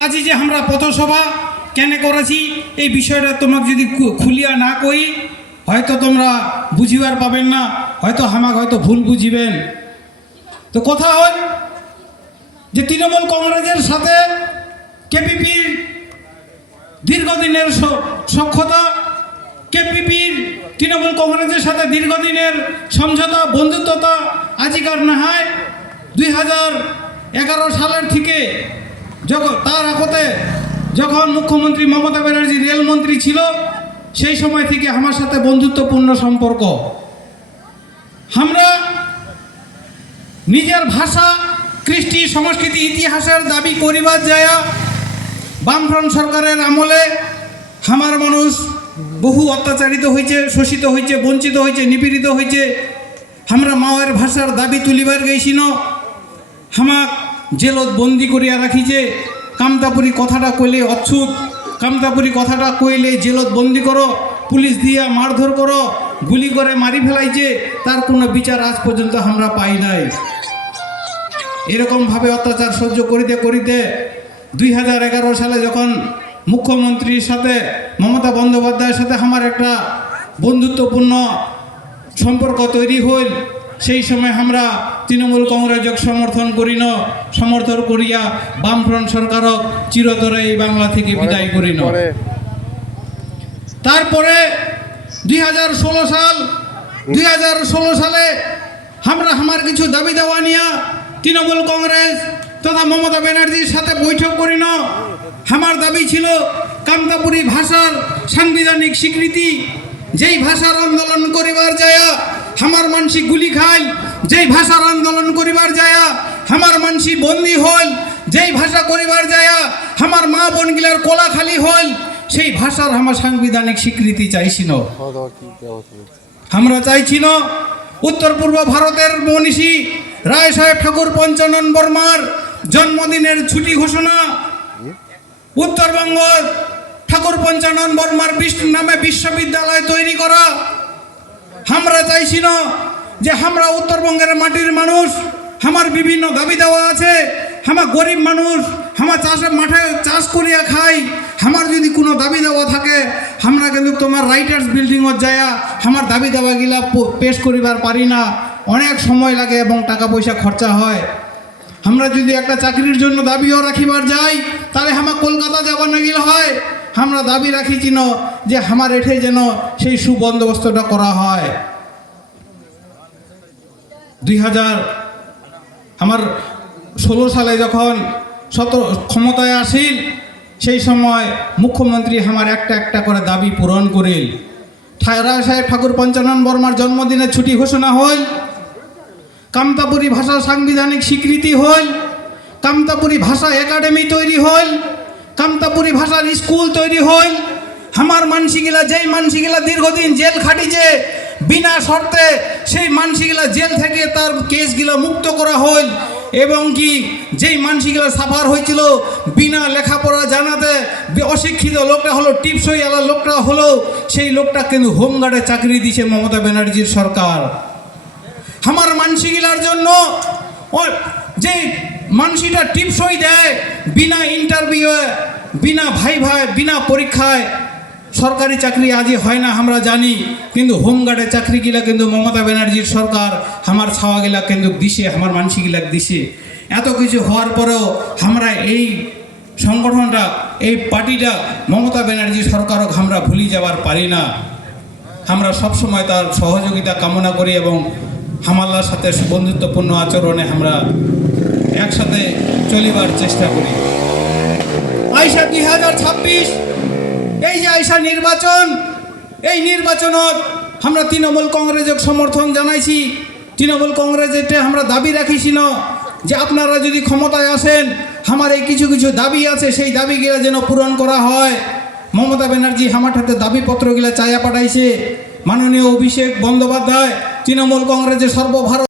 আজ যে আমরা পথসভা কেন করেছি এই বিষয়টা তোমাকে যদি খুলিয়া না কই হয়তো তোমরা বুঝিবার পাবেন না, হয়তো আমাকে হয়তো ভুল বুঝিবেন। তো কথা হয় যে তৃণমূল কংগ্রেসের সাথে কেপিপির দীর্ঘদিনের সখ্যতা, কেপিপির তৃণমূল কংগ্রেসের সাথে দীর্ঘদিনের সমঝোতা বন্ধুত্বতা আজিকার না হয় 2011 সালের থেকে তার আগতে যখন মুখ্যমন্ত্রী মমতা ব্যানার্জি রেলমন্ত্রী ছিল সেই সময় থেকে আমার সাথে বন্ধুত্বপূর্ণ সম্পর্ক। আমরা নিজের ভাষা কৃষ্টি সংস্কৃতি ইতিহাসের দাবি করিবার যায় বামফ্রন্ট সরকারের আমলে আমার মানুষ বহু অত্যাচারিত হয়েছে, শোষিত হয়েছে, বঞ্চিত হয়েছে, নিপীড়িত হয়েছে। আমরা মায়ের ভাষার দাবি তুলিবার গেছি ন হামাক জেলত বন্দি করিয়া রাখিছে। কামতাপুরি কথাটা কইলে অচ্ছুত, কামতাপুরি কথাটা কইলে জেলত বন্দি করো, পুলিশ দিয়া মারধর করো, গুলি করে মারি ফেলাইছে, তার কোনো বিচার আজ পর্যন্ত আমরা পাই নাই। এরকমভাবে অত্যাচার সহ্য করিতে করিতে 2011 সালে যখন মুখ্যমন্ত্রীর সাথে মমতা বন্দ্যোপাধ্যায়ের সাথে আমার একটা বন্ধুত্বপূর্ণ সম্পর্ক তৈরি হইল, সেই সময় আমরা তৃণমূল কংগ্রেসক সমর্থন করিয়া বামফ্রন্ট সরকারক চিরতরে এই বাংলা থেকে বিদায় করিন। তারপরে 2016 সালে আমরা আমার কিছু দাবি দেওয়া নিয়ে তৃণমূল কংগ্রেস তথা মমতা ব্যানার্জির সাথে বৈঠক করিন। আমার দাবি ছিল কামতাপুরি ভাষার সাংবিধানিক স্বীকৃতি। যেই ভাষার আন্দোলন করিবার যায় আমার মানসি গুলি খাইল, যেই ভাষার আন্দোলন করিবার যায় আমার মানসি বন্দী হল, যেই ভাষা করিবার যায় আমার মা বোনগিলার কোলা খালি হল, সেই ভাষার আমার সাংবিধানিক স্বীকৃতি চাইছি না। আমরা চাইছি না উত্তর পূর্ব ভারতের মনীষী রায় সাহেব ঠাকুর পঞ্চানন বর্মার জন্মদিনের ছুটি ঘোষণা, উত্তরবঙ্গ ঠাকুর পঞ্চানন বর্মার নামে বিশ্ববিদ্যালয় তৈরি করা। আমরা চাইছি না যে আমরা উত্তরবঙ্গের মাটির মানুষ, আমার বিভিন্ন দাবি দেওয়া আছে, আমার গরিব মানুষ, আমার মাঠে চাষ করিয়া খাই, আমার যদি কোনো দাবি দেওয়া থাকে আমরা কিন্তু তোমার রাইটার্স বিল্ডিংত যায় আমার দাবি দেওয়া গিলা পেশ করিবার পারি না, অনেক সময় লাগে এবং টাকা পয়সা খরচা হয়। আমরা যদি একটা চাকরির জন্য দাবিও রাখিবার যাই তাহলে আমার কলকাতা যাবার না গেলে হয়। আমরা দাবি রাখিছি না যে আমার এঠে যেন সেই সুবন্দোবস্তটা করা হয়। 2016 সালে যখন ক্ষমতায় আসিল সেই সময় মুখ্যমন্ত্রী আমার একটা করে দাবি পূরণ করিল। রায় সাহেব ঠাকুর পঞ্চানন বর্মার জন্মদিনের ছুটি ঘোষণা হইল, কামতাপুরি ভাষার সাংবিধানিক স্বীকৃতি হইল, কামতাপুরি ভাষা একাডেমি তৈরি হইল, কামতাপুরি ভাষার স্কুল তৈরি হইল। আমার মানসিগুলা যেই মানসিগুলা দীর্ঘদিন জেল খাটিছে বিনা শর্তে, সেই মানসিগুলা জেল থেকে তার কেসগুলা মুক্ত করা হইল। এবং কি যেই মানসিগুলা সাফার হয়েছিল বিনা লেখাপড়া জানাতে অশিক্ষিত লোকটা হলো, টিপসই আলা লোকটা হলো, সেই লোকটা কিন্তু হোমগার্ডে চাকরি দিছে মমতা ব্যানার্জির সরকার। আমার মানসিগুলার জন্য যে মানসিটা টিপসই দেয় বিনা ইন্টারভিউ, বিনা ভাই বিনা পরীক্ষায় সরকারি চাকরি আজই হয় না আমরা জানি, কিন্তু হোমগার্ডের চাকরিগুলা কিন্তু মমতা ব্যানার্জির সরকার আমার ছাওয়াগুলা কিন্তু দিছে, আমার মানসিগুলা দিছে। এত কিছু হওয়ার পরেও আমরা এই সংগঠনটা, এই পার্টিটা মমতা ব্যানার্জি সরকারও আমরা ভুলে যাবার পারি না। আমরা সবসময় তার সহযোগিতা কামনা করি এবং হামাল্লার সাথে বন্ধুত্বপূর্ণ আচরণে আমরা একসাথে চলিবার চেষ্টা করি। আইসা 2026 এই যে আইসা নির্বাচন, এই নির্বাচনত আমরা তৃণমূল কংগ্রেসক সমর্থন জানাইছি। তৃণমূল কংগ্রেসে আমরা দাবি রাখিছি না যে আপনারা যদি ক্ষমতায় আসেন আমার এই কিছু দাবি আছে, সেই দাবিগুলা যেন পূরণ করা হয়। মমতা ব্যানার্জি আমার হাতে দাবিপত্রগুলা চাইয়া পাঠাইছে। মাননীয় অভিষেক বন্দ্যোপাধ্যায় তৃণমূল কংগ্রেসের সর্বভারত